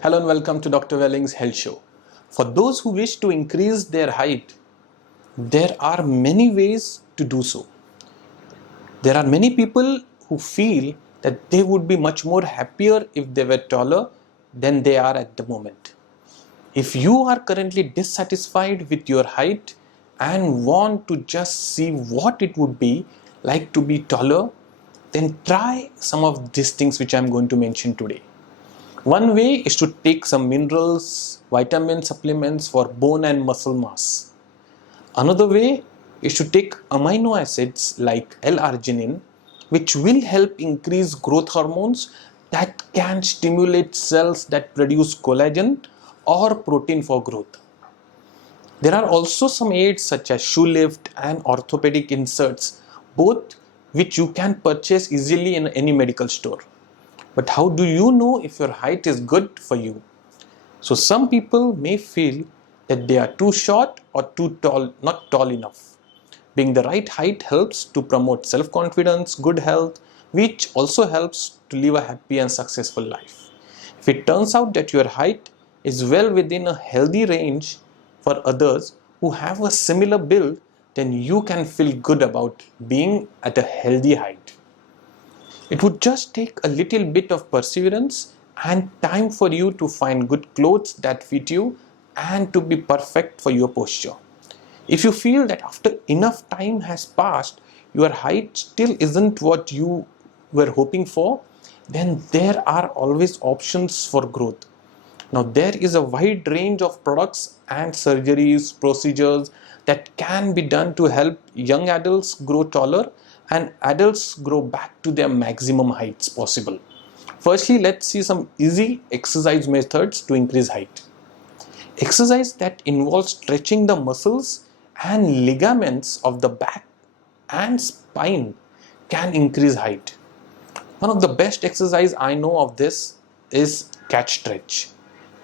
Hello and welcome to Dr. Welling's Health Show. For those who wish to increase their height, there are many ways to do so. There are many people who feel that they would be much more happier if they were taller than they are at the moment. If you are currently dissatisfied with your height and want to just see what it would be like to be taller, then try some of these things which I am going to mention today. One way is to take some minerals, vitamin supplements for bone and muscle mass. Another way is to take amino acids like L-arginine, which will help increase growth hormones that can stimulate cells that produce collagen or protein for growth. There are also some aids such as shoe lift and orthopedic inserts, both which you can purchase easily in any medical store. But how do you know if your height is good for you? So some people may feel that they are too short or too tall, not tall enough. Being the right height helps to promote self-confidence, good health, which also helps to live a happy and successful life. If it turns out that your height is well within a healthy range for others who have a similar build, then you can feel good about being at a healthy height. It would just take a little bit of perseverance and time for you to find good clothes that fit you and to be perfect for your posture. If you feel that after enough time has passed, your height still isn't what you were hoping for, then there are always options for growth. Now, there is a wide range of products and surgeries, procedures that can be done to help young adults grow taller and adults grow back to their maximum heights possible. Firstly, let's see some easy exercise methods to increase height. Exercise that involves stretching the muscles and ligaments of the back and spine can increase height. One of the best exercise I know of this is cat stretch.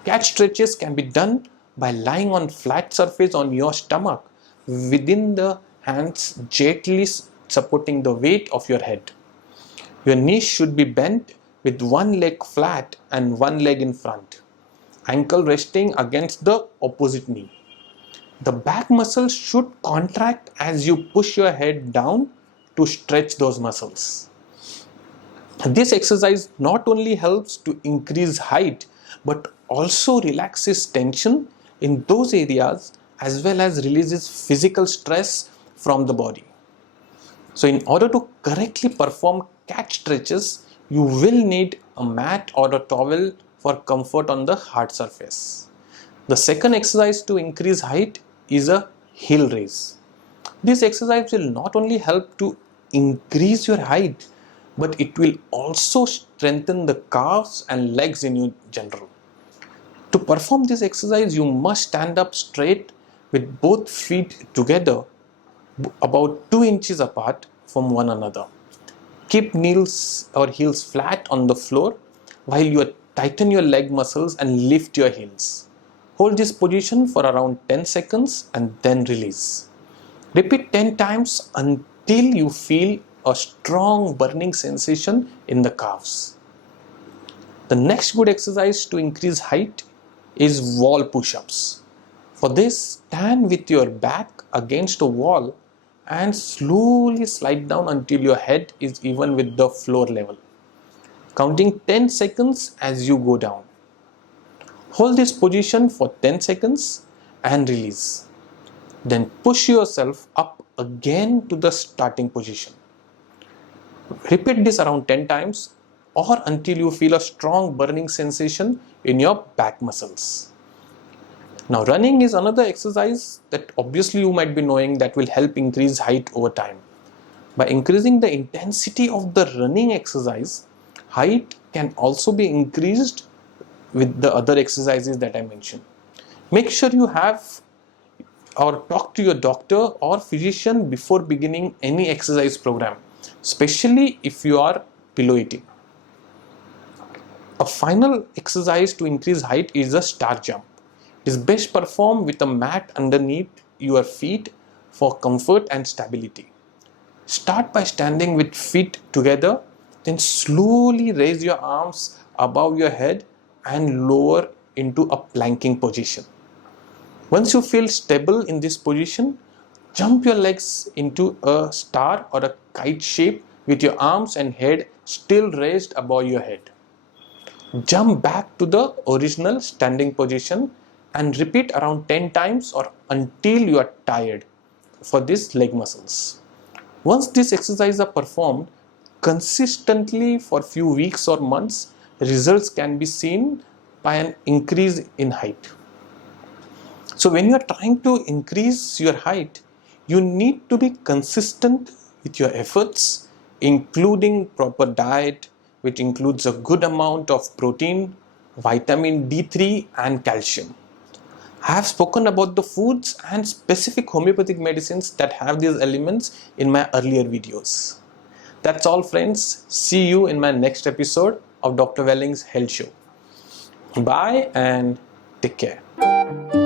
Cat stretches can be done by lying on flat surface on your stomach within the hands, gently supporting the weight of your head. Your knees should be bent with one leg flat and one leg in front, ankle resting against the opposite knee. The back muscles should contract as you push your head down to stretch those muscles. This exercise not only helps to increase height but also relaxes tension in those areas as well as releases physical stress from the body. So in order to correctly perform cat stretches, you will need a mat or a towel for comfort on the hard surface. The second exercise to increase height is a heel raise. This exercise will not only help to increase your height, but it will also strengthen the calves and legs in general. To perform this exercise, you must stand up straight with both feet together about 2 inches apart from one another. Keep knees or heels flat on the floor while you tighten your leg muscles and lift your heels. Hold this position for around 10 seconds and then release. Repeat 10 times until you feel a strong burning sensation in the calves. The next good exercise to increase height is wall push-ups. For this, stand with your back against a wall and slowly slide down until your head is even with the floor level, counting 10 seconds as you go down. Hold this position for 10 seconds and release. Then push yourself up again to the starting position. Repeat this around 10 times or until you feel a strong burning sensation in your back muscles. Now, running is another exercise that obviously you might be knowing that will help increase height over time. By increasing the intensity of the running exercise, height can also be increased with the other exercises that I mentioned. Make sure you have or talk to your doctor or physician before beginning any exercise program, especially if you are below 80. A final exercise to increase height is a star jump. It is best performed with a mat underneath your feet for comfort and stability. Start by standing with feet together, then slowly raise your arms above your head and lower into a planking position. Once you feel stable in this position, jump your legs into a star or a kite shape with your arms and head still raised above your head. Jump back to the original standing position and repeat around 10 times or until you are tired for these leg muscles. Once these exercises are performed consistently for few weeks or months, results can be seen by an increase in height. So when you are trying to increase your height, you need to be consistent with your efforts, including proper diet, which includes a good amount of protein, vitamin D3 and calcium. I have spoken about the foods and specific homeopathic medicines that have these elements in my earlier videos. That's all, friends. See you in my next episode of Dr. Welling's Health Show. Bye and take care.